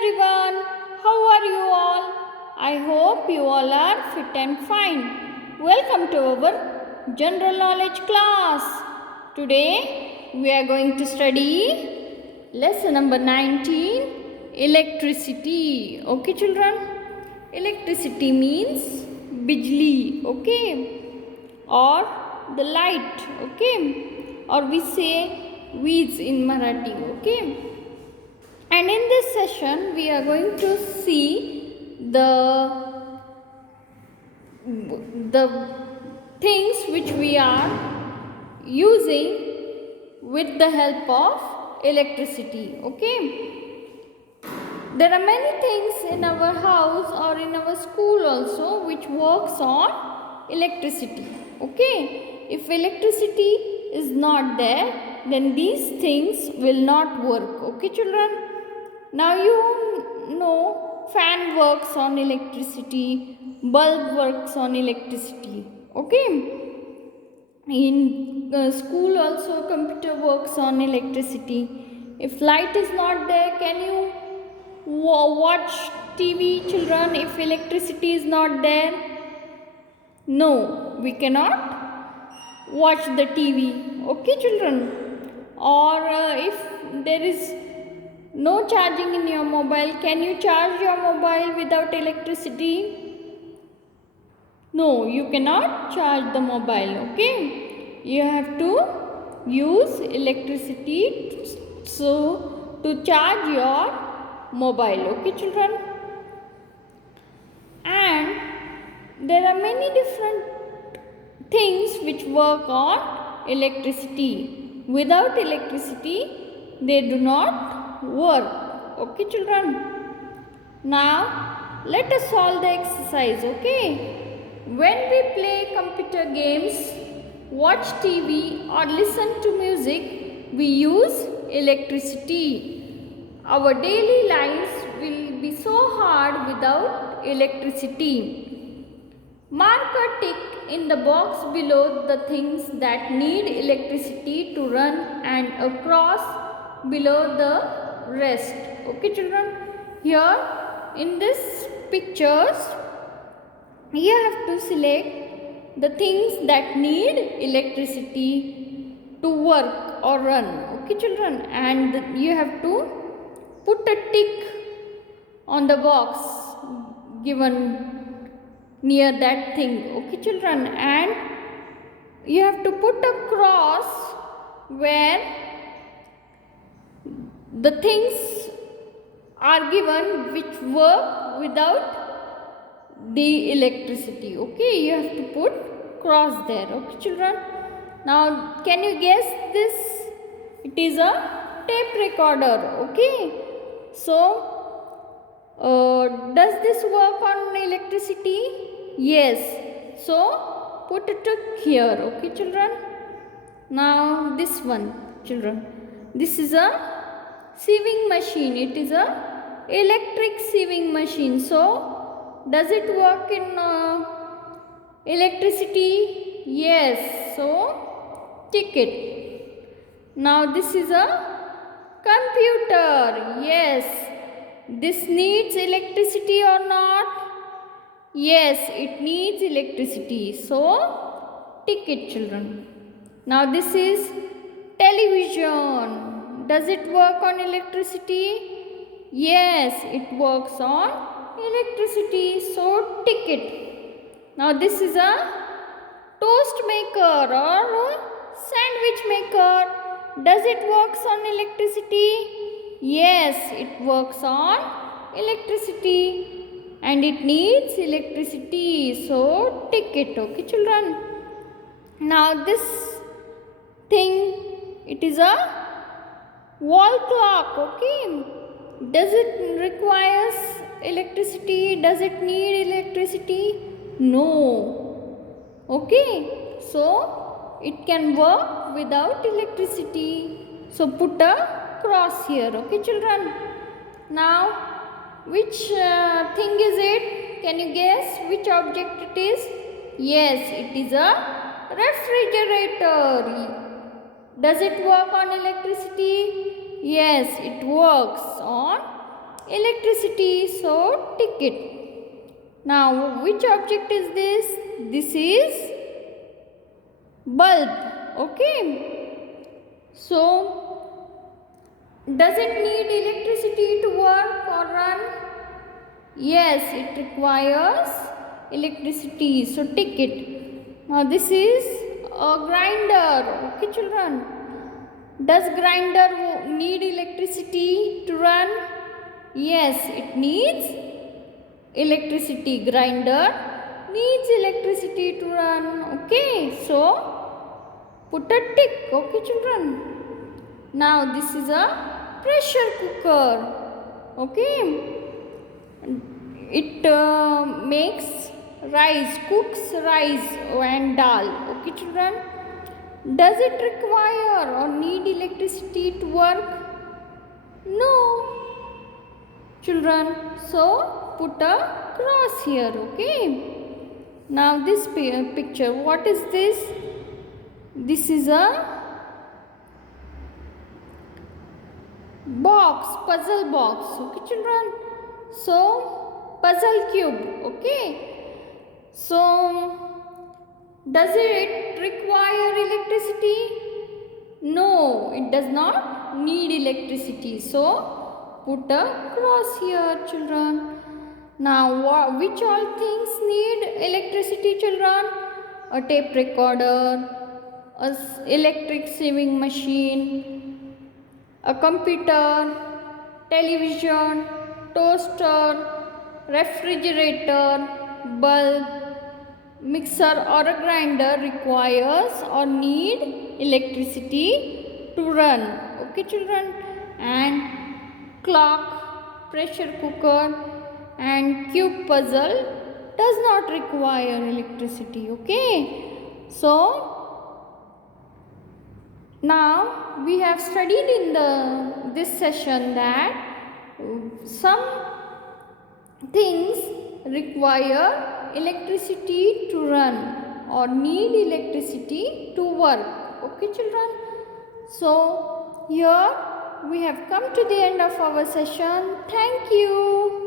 everyone, how are you all? I hope you all are fit and fine. Welcome to our general knowledge class. Today we are going to study lesson number 19, electricity. Okay children? Electricity means bijli, okay? Or the light, okay? Or we say weeds in Marathi, okay? And in this session we are going to see the things which we are using with the help of electricity. Okay, there are many things in our house or in our school also which works on electricity. Okay, if electricity is not there, then these things will not work. Okay children, now you know fan works on electricity, bulb works on electricity. Okay, in school also computer works on electricity. If light is not there, can you watch TV children if electricity is not there? No, we cannot watch the TV. Okay children, or if there is no charging in your mobile, can you charge your mobile without electricity? No, you cannot charge the mobile. Okay, you have to use electricity to charge your mobile. Okay children, and there are many different things which work on electricity. Without electricity they do not work. Okay children, now let us solve the exercise. Okay, when we play computer games, watch TV or listen to music, we use electricity. Our daily lives will be so hard without electricity. Mark a tick in the box below the things that need electricity to run and a cross below the rest. Okay children, here in this pictures you have to select the things that need electricity to work or run. Okay children, and you have to put a tick on the box given near that thing. Okay children, and you have to put a cross where the things are given which work without the electricity. Okay, you have to put cross there. Okay children, now can you guess this? It is a tape recorder. Okay, so does this work on electricity? Yes, so put a tick here. Okay children, now this one children, this is a sieving machine. It is a electric sieving machine. So does it work in electricity? Yes, so tick it. Now this is a computer. Yes, this needs electricity or not? Yes, it needs electricity. So tick it children. Now this is television. Does it work on electricity? Yes, it works on electricity. So tick it. Now this is a toast maker or a sandwich maker. Does it works on electricity? Yes, it works on electricity and it needs electricity. So tick it. Okay children. Now this thing, it is a wall clock. Okay, does it requires electricity? Does it need electricity? No. Okay, so it can work without electricity. So put a cross here. Okay children, now which thing is it? Can you guess which object it is? Yes, it is a refrigerator. Does it work on electricity? Yes, it works on electricity, so ticket. Now which object is this? This is bulb. Okay, so does it need electricity to work or run? Yes, it requires electricity, so ticket. Now this is a grinder. Okay children, does grinder need electricity to run? Yes, it needs electricity. Grinder needs electricity to run. Okay, so put a tick. Okay children. Now this is a pressure cooker. Okay, it makes rice, cooks rice and dal. Okay children, does it require or need electricity to work? No children, so put a cross here. Okay, now this picture, what is this? This is a box, puzzle box. Okay children, so puzzle cube. Okay, so does it require electricity? No, it does not need electricity, so put a cross here children. Now which all things need electricity children? A tape recorder, a electric sewing machine, a computer, television, toaster, refrigerator, bulb, mixer or a grinder requires or need electricity to run. Okay children, and clock, pressure cooker and cube puzzle does not require electricity. Okay, so now we have studied in this session that some things require electricity to run or need electricity to work. Okay children, so here we have come to the end of our session. Thank you.